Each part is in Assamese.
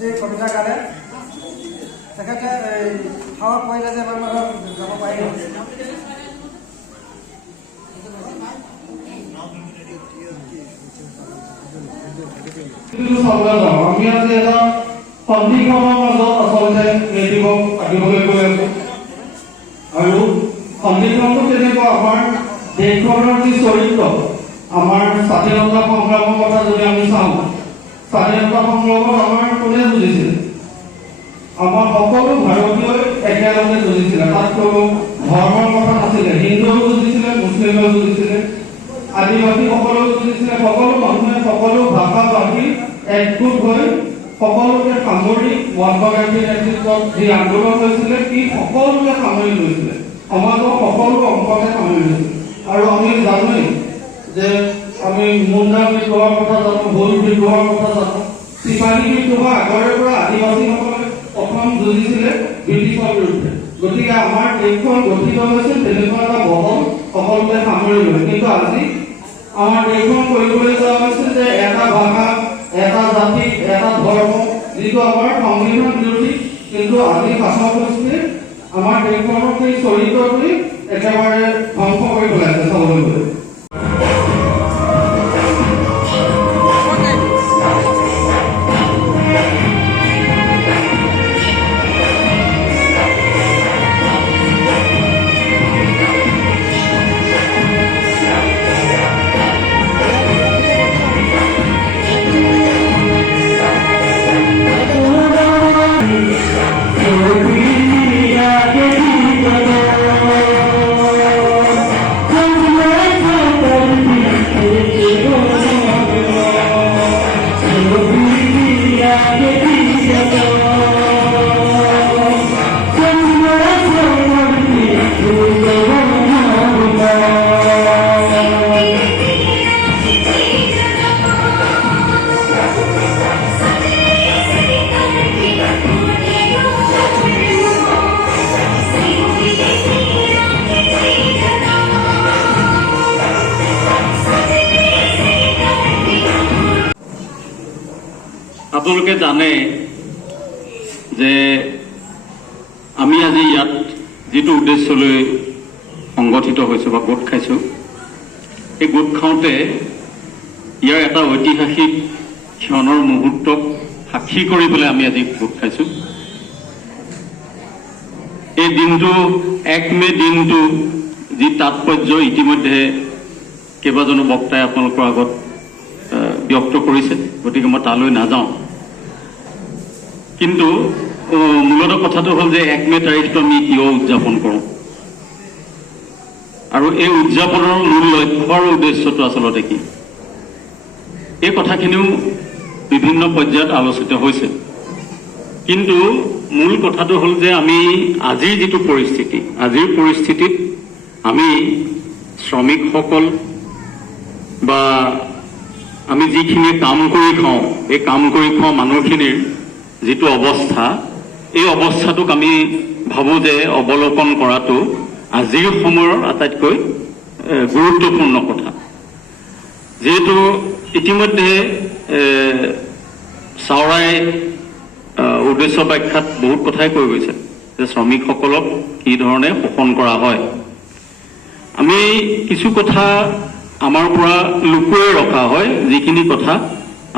যে কবিতা গানে তেখেতে এই সাহস কৰিলে যে মানে যাব পাৰিব। আমি আজি এটা সন্ধিক্ষণৰ মাজত আচলতে মেট্ৰিকক পাতিবলৈ গৈ আছো আৰু সন্ধিক্ষণটো তেনেকুৱা আমাৰ দেশখনৰ যি চৰিত্ৰ আমাৰ স্বাধীনতা সংগ্ৰামৰ কথা যদি আমি চাওঁ স্বাধীনতা সংগ্ৰামত আমাৰ কোনে যুঁজিছিল আমাৰ সকলো ভাৰতীয়ই একেলগে যুঁজিছিলে তাত কোনো ধৰ্মৰ কথা নাছিলে হিন্দুও যুঁজিছিলে মুছলিমেও যুঁজিছিলে আদিবাসীসকলেও যুঁজিছিলে সকলো মানুহে সকলো ভাষা ভাষী একগোট হৈ সকলোকে সামৰি মহাত্মা গান্ধীৰ নেতৃত্বত যি আন্দোলন হৈছিলে সি সকলোকে সামৰি লৈছিলে সমাজৰ সকলো অংশকে সামৰি লৈছিলে আৰু আমি জানোৱেই যে আমি মুণ্ডা বিদ্ৰোহৰ কথা জানো হোল বিদ্ৰোহৰ কথা জানো চিপাহী বিদ্ৰোহৰ আগৰে পৰা আদিবাসীসকলে প্ৰথম যুঁজিছিলে ব্ৰিটিছৰ বিৰুদ্ধে গতিকে আমাৰ দেশখন গঠিত হৈছিল তেনেকুৱা এটা বহল সকলোকে সামৰি লৈ কিন্তু আজি আমাৰ দেশখন কৰিবলৈ যোৱা হৈছিল যে এটা ভাষা এটা জাতি এটা ধৰ্ম যিটো আমাৰ সংবিধান বিৰোধী কিন্তু আজি শাসক গোষ্ঠীয়ে আমাৰ দেশখনৰ সেই চৰিত্ৰটোৱে একেবাৰে ধ্বংস কৰি পেলাইছে চাবলৈ গ'লে। আপোনালোকে জানে যে আমি আজি ইয়াত যিটো উদ্দেশ্য লৈ সংগঠিত হৈছোঁ বা গোট খাইছোঁ এই গোট খাওঁতে ইয়াৰ এটা ঐতিহাসিক ক্ষণৰ মুহূৰ্তক সাক্ষী কৰি পেলাই আমি আজি গোট খাইছোঁ। এই দিনটো 1 মে দিনটো যি তাৎপৰ্য ইতিমধ্যে কেইবাজনো বক্তাই আপোনালোকৰ আগত ব্যক্ত কৰিছে গতিকে মই তালৈ নাযাওঁ কিন্তু মূলত কথাটো হ'ল যে 1 মে তাৰিখটো আমি কিয় উদযাপন কৰোঁ আৰু এই উদযাপনৰ মূল লক্ষ্য আৰু উদ্দেশ্যটো আচলতে কি এই কথাখিনিও বিভিন্ন পৰ্যায়ত আলোচিত হৈছে কিন্তু মূল কথাটো হ'ল যে আমি আজিৰ যিটো পৰিস্থিতি আজিৰ পৰিস্থিতিত আমি শ্ৰমিকসকল বা আমি যিখিনি কাম কৰি খাওঁ এই কাম কৰি খোৱা মানুহখিনিৰ যিটো অৱস্থা এই অৱস্থাটোক আমি ভাবোঁ যে অৱলোকন কৰাটো আজিৰ সময়ৰ আটাইতকৈ গুৰুত্বপূৰ্ণ কথা যিহেতু ইতিমধ্যে চাওৰাই উদ্দেশ্য ব্যাখ্যাত বহুত কথাই কৈ গৈছে যে শ্ৰমিকসকলক কি ধৰণে শোষণ কৰা হয় আমি কিছু কথা আমাৰ পৰা লুকুৱাই ৰখা হয় যিখিনি কথা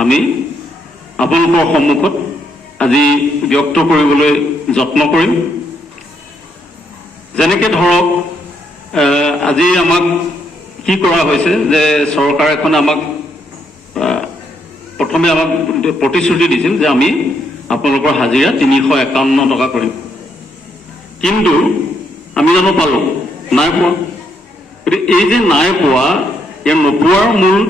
আমি আপোনালোকৰ সন্মুখত আজি ব্যক্ত কৰিবলৈ যত্ন কৰিম যেনেকৈ ধৰক আজি আমাক কি কৰা হৈছে যে চৰকাৰ এখনে আমাক প্ৰথমে আমাক প্ৰতিশ্ৰুতি দিছিল যে আমি আপোনালোকৰ হাজিৰা 351 টকা কৰিম কিন্তু আমি জানো পালোঁ নাই পোৱা গতিকে এই যে নাই পোৱা ইয়াৰ নোপোৱাৰ মূল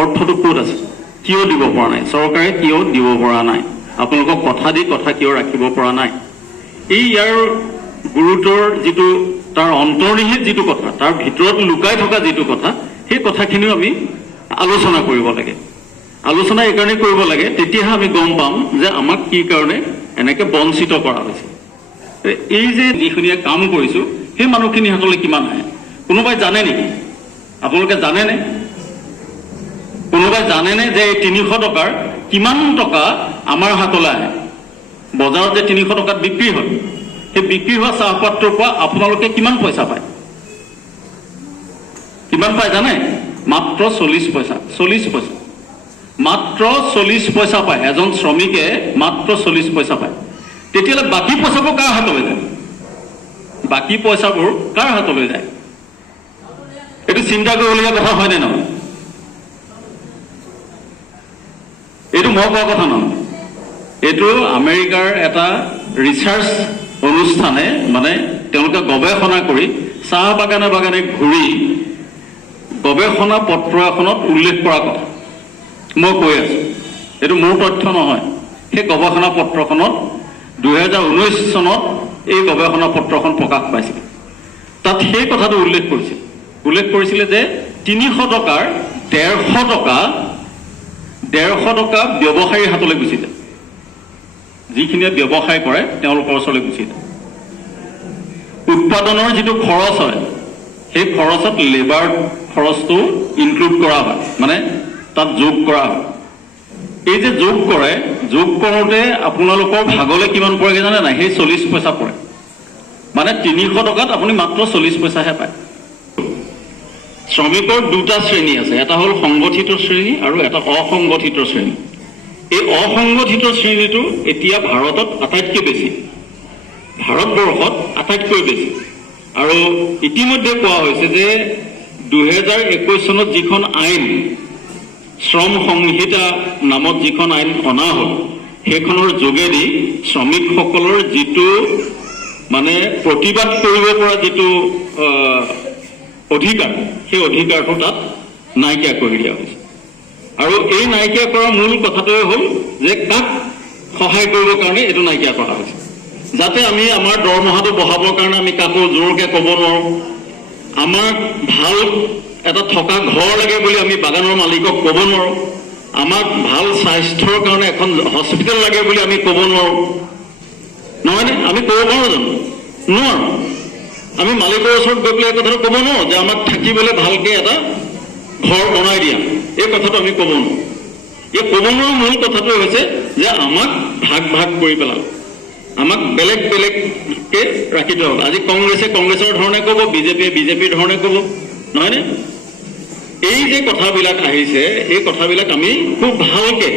অৰ্থটো ক'ত আছে কিয় দিব পৰা নাই চৰকাৰে কিয় দিব পৰা নাই আপোনালোকক কথা দি কথা কিয় ৰাখিব পৰা নাই এই ইয়াৰ গুৰুতৰ যিটো তাৰ অন্তৰ্নিহিত যিটো কথা তাৰ ভিতৰত লুকাই থকা যিটো কথা সেই কথাখিনিও আমি আলোচনা কৰিব লাগে আলোচনা এইকাৰণে কৰিব লাগে তেতিয়াহে আমি গম পাম যে আমাক কি কাৰণে এনেকৈ বঞ্চিত কৰা হৈছে এই যে যিখিনিয়ে কাম কৰিছোঁ সেই মানুহখিনি হাতলৈ কিমান আহে কোনোবাই জানে নেকি আপোনালোকে জানেনে কোনোবাই জানেনে যে 300 টকাৰ কিমান টকা আমাৰ হাতলৈ আহে বজাৰত যে 300 টকাত বিক্ৰী হয়, সেই বিক্ৰী হোৱা চাহপাতটোৰ পৰা আপোনালোকে কিমান পইচা পায়? কিমান পায় জানে? মাত্ৰ 40 পইচা। 40 পইচা, মাত্ৰ 40 পইচা পায়। এজন শ্ৰমিকে মাত্ৰ 40 পইচা পায়। তেতিয়াহ'লে বাকী পইচাবোৰ কাৰ হাতলৈ যায়? বাকী পইচাবোৰ কাৰ হাতলৈ যায়? এইটো চিন্তা কৰিবলগীয়া কথা হয়নে নহয়? এইটো মই কোৱা কথা নহয়, এইটো আমেৰিকাৰ এটা ৰিচাৰ্চ অনুষ্ঠানে মানে তেওঁলোকে গৱেষণা কৰি চাহ বাগানে বাগানে ঘূৰি গৱেষণা পত্ৰ এখনত উল্লেখ কৰা কথা মই কৈ আছো। এইটো মোৰ তথ্য নহয়। সেই গৱেষণা পত্ৰখনত 2019 চনত এই গৱেষণা পত্ৰখন প্ৰকাশ পাইছিল। তাত সেই কথাটো উল্লেখ কৰিছিলে যে 300 টকাৰ 150 টকা ব্যৱসায়ীৰ হাতলৈ গুচি যায়। যিখিনিয়ে ব্যৱসায় কৰে তেওঁলোকৰ ওচৰলৈ গুচি যায়। উৎপাদনৰ যিটো খৰচ হয় সেই খৰচত লেবাৰ খৰচটো ইনক্লুড কৰা হয়, মানে তাত যোগ কৰা হয়। এই যে যোগ কৰে, যোগ কৰোঁতে আপোনালোকৰ ভাগলৈ কিমান পৰেগৈ জানে নাই? সেই 40 পইচা পৰে। মানে 300 টকাত আপুনি মাত্ৰ 40 পইচাহে পায়। শ্ৰমিকৰ দুটা শ্ৰেণী আছে, এটা হ'ল সংগঠিত শ্ৰেণী আৰু এটা অসংগঠিত শ্ৰেণী। এই অসংগঠিত শ্ৰেণীটো এতিয়া ভাৰতত আটাইতকৈ বেছি, ভাৰতবৰ্ষত আটাইতকৈ বেছি। আৰু ইতিমধ্যে কোৱা হৈছে যে 2021 চনত যিখন আইন, শ্ৰম সংহিতা নামত যিখন আইন অনা হ'ল, সেইখনৰ যোগেদি শ্ৰমিকসকলৰ যিটো মানে প্ৰতিবাদ কৰিব পৰা যিটো অধিকাৰ, সেই অধিকাৰটো তাত নাইকিয়া কৰি দিয়া হৈছে। আৰু এই নাইকিয়া কৰাৰ মূল কথাটোৱে হ'ল যে কাক সহায় কৰিবৰ কাৰণে এইটো নাইকিয়া কৰা হৈছে, যাতে আমি আমাৰ দৰমহাটো বঢ়াবৰ কাৰণে আমি কাকো জোৰকৈ ক'ব নোৱাৰোঁ। আমাক ভাল এটা থকা ঘৰ লাগে বুলি আমি বাগানৰ মালিকক ক'ব নোৱাৰোঁ। আমাক ভাল স্বাস্থ্যৰ কাৰণে এখন হস্পিটেল লাগে বুলি আমি ক'ব নোৱাৰোঁ, নহয়নে? আমি ক'ব পাৰোঁ জানো? নোৱাৰোঁ। আমি মালিকৰ ওচৰত গৈ পেলাই এই কথাটো ক'ব নোৱাৰোঁ যে আমাক থাকিবলৈ ভালকৈ এটা ঘৰ বনাই দিয়া, এই কথাটো আমি ক'ব নোৱাৰোঁ। এই ক'ব নোৱাৰা মূল কথাটো হৈছে যে আমাক ভাগ ভাগ কৰি পেলালে, আমাক বেলেগ বেলেগকে ৰাখি থোৱা হ'ল। আজি কংগ্ৰেছে কংগ্ৰেছৰ ধৰণে ক'ব, বিজেপিয়ে বিজেপিৰ ধৰণে ক'ব, নহয়নে? এই যে কথাবিলাক আহিছে, এই কথাবিলাক আমি খুব ভালকে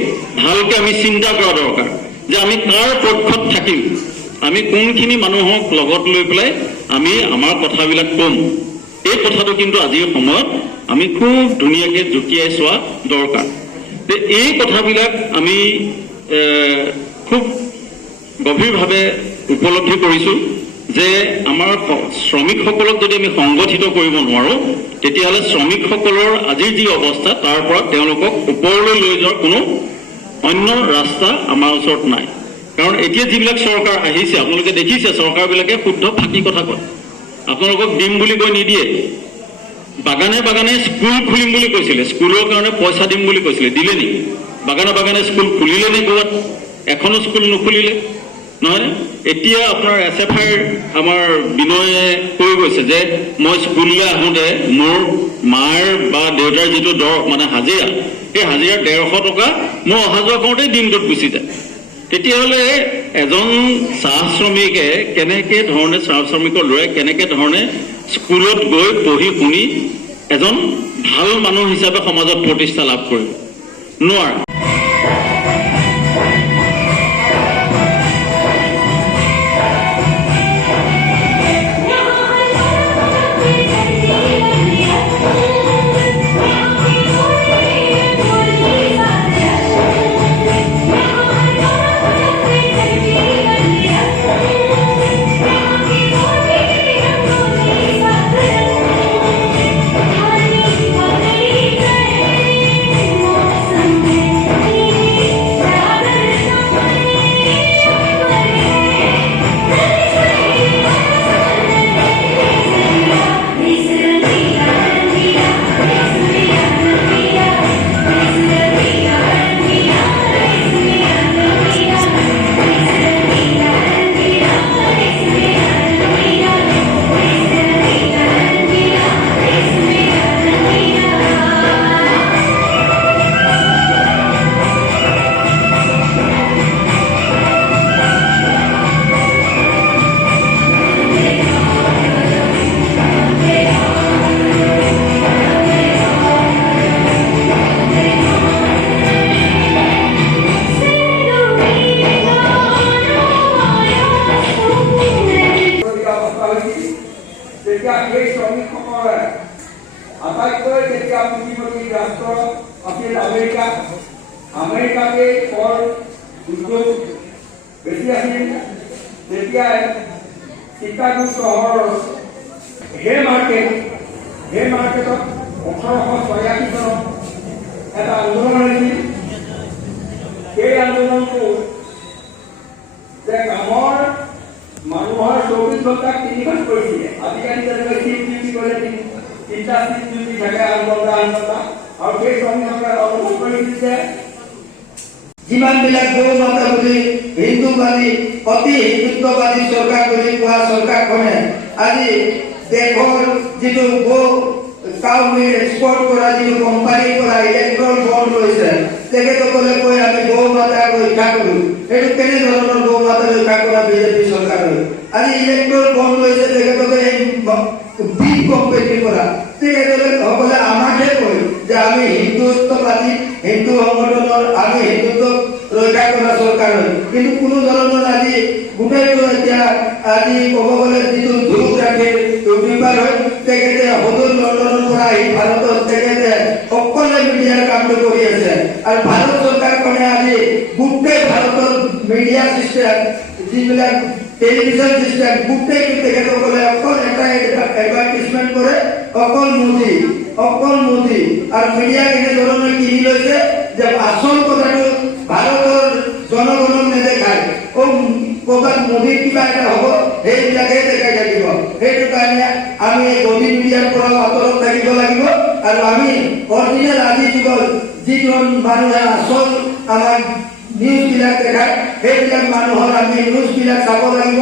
আমি চিন্তা কৰা দৰকাৰ যে আমি কাৰ পক্ষত থাকিম, আমি কোনখিনি মানুহক লগত লৈ পেলাই আমি আমাৰ কথাবিলাক ক'ম। এই কথাটো কিন্তু আজিৰ সময়ত আমি খুব ধুনীয়াকৈ জুকিয়াই চোৱা দৰকাৰ। এই কথাবিলাক আমি খুব গভীৰভাৱে উপলব্ধি কৰিছোঁ যে আমাৰ শ্ৰমিকসকলক যদি আমি সংগঠিত কৰিব নোৱাৰোঁ, তেতিয়াহ'লে শ্ৰমিকসকলৰ আজিৰ যি অৱস্থা তাৰ পৰা তেওঁলোকক ওপৰলৈ লৈ যোৱাৰ কোনো অন্য ৰাস্তা আমাৰ ওচৰত নাই। কাৰণ এতিয়া যিবিলাক চৰকাৰ আহিছে, আপোনালোকে দেখিছে চৰকাৰবিলাকে শুদ্ধ ফাঁকি কথা কয়। আপোনালোকক দিম বুলি কৈ নিদিয়ে। বাগানে বাগানে স্কুল খুলিম বুলি কৈছিলে, স্কুলৰ কাৰণে পইচা দিম বুলি কৈছিলে, দিলে নি? বাগানে বাগানে স্কুল খুলিলে নি? ক'ৰবাত এখনো স্কুল নুখুলিলে, নহয়নে? এতিয়া আপোনাৰ SFI আমাৰ বিনয়ে কৈ গৈছে যে মই স্কুললৈ আহোঁতে মোৰ মাৰ বা দেউতাৰ যিটো মানে হাজিৰা, সেই হাজিৰা 150 টকা মই অহা যোৱা কৰোঁতেই দিনটোত গুচি যায়। তেতিয়াহ'লে এজন চাহ শ্ৰমিকে কেনেকৈ ধৰণে, চাহ শ্ৰমিকৰ ল'ৰাই কেনেকৈ ধৰণে স্কুলত গৈ পঢ়ি শুনি এজন ভাল মানুহ হিচাপে সমাজত প্ৰতিষ্ঠা লাভ কৰিব? নোৱাৰে। আমেৰিকাতে কৰ উদ্যোগ বেছি আছিল। তেতিয়াই চিকাগো চহৰৰ সেই মাৰ্কেটত 1886 চনত এটা আন্দোলন হৈছিল। সেই আন্দোলনটো যে কামৰ মানুহৰ 24 ঘণ্টাক 3 ভাগ কৰিছিলে। আজিকালি যেনেকৈ চিফ ডিউটি কৰে 3টা চিফ ডিউটি থাকে, 8 ঘণ্টা আৰু সেই শ্ৰমিকসকলে অনুভৱ কৰিছিল যে যিমানবিলাক গৌ মাতা বুলি হিন্দুবাদী অতি হিন্দুত্ববাদী চৰকাৰ বুলি কোৱা চৰকাৰখনে আজি দেশৰ যিটো গৌ কাউ মিল এক্সপৰ্ট কৰা যিটো কোম্পানীৰ পৰা ইলেক্ট্ৰল বণ্ড লৈছে, তেখেতসকলে কয় আমি গৌ মাতাক ৰক্ষা কৰোঁ। এইটো কেনেধৰণৰ গৌ মাতা ৰক্ষা কৰা বিজেপি চৰকাৰৰ? আজি ইলেক্ট্ৰল বণ্ড লৈছে তেখেতসকলে বিগ কোম্পানীৰ পৰা। তেখেতসকলে আমাকহে কয় যে আমি হিন্দুত্ববাদী হিন্দু সংগঠনৰ আমি হিন্দুত্বক ৰক্ষা কৰা চৰকাৰ হয়, কিন্তু কোনো ধৰণৰ আজি গোটেইটো এতিয়া আজি ক'ব গ'লে যিটো ধ্ৰুৱ ৰাখে ইউটিউবাৰ হয়, তেখেতে সদূৰ লণ্ডনৰ পৰা আহি ভাৰতত তেখেতে অকলে মিডিয়াৰ কামটো কৰি আছে। আৰু ভাৰত চৰকাৰখনে আজি গোটেই ভাৰতৰ মিডিয়া চিষ্টেম যিবিলাক টেলিভিছন চিষ্টেম গোটেইটো তেখেতসকলে অকল এটা এডভাৰটাইজমেণ্ট কৰে, অকল মোদী আৰু মিডিয়াক এনেধৰণে কিনি লৈছে যে আচল কথাটো ভাৰতৰ জনগণক নেদেখায়। ক'ৰবাত মোদীৰ কিবা এটা হ'ব সেইবিলাকে দেখাই থাকিব। সেইটো কাৰণে আমি এই গদি মিডিয়াৰ পৰা আঁতৰত থাকিব লাগিব আৰু আমি অৰিজিনেল আজি যুগত যিজন মানুহে আচল আমাক নিউজবিলাক দেখায় সেইবিলাক মানুহৰ আমি নিউজবিলাক চাব লাগিব।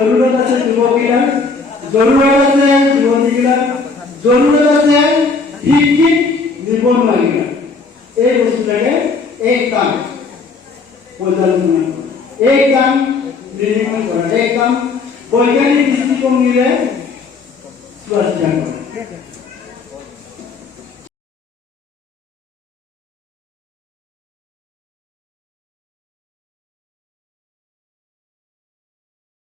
জৰুৰত আছে যুবকীৰা, জৰুৰত আছে যুবতীৰা, জৰুৰত আছে শিক্ষিত নিবনুৱাগীৰা। এই বস্তুটাকে এক কাম পৰিচালনা, এই কাম নিৰ্মাণ কৰা, এই কাম বৈজ্ঞানিক দৃষ্টিভঙ্গিৰে চোৱা চিতা কৰা।